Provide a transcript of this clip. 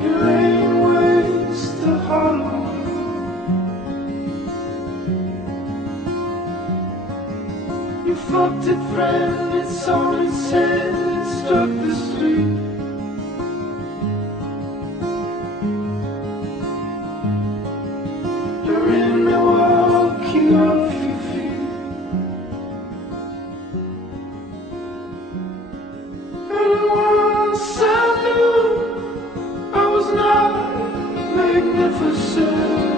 Your rain waves to hollow. You fucked it, friend, it's on its head, it struck the street. You're in Milwaukee off your feet. And once I knew I was not magnificent.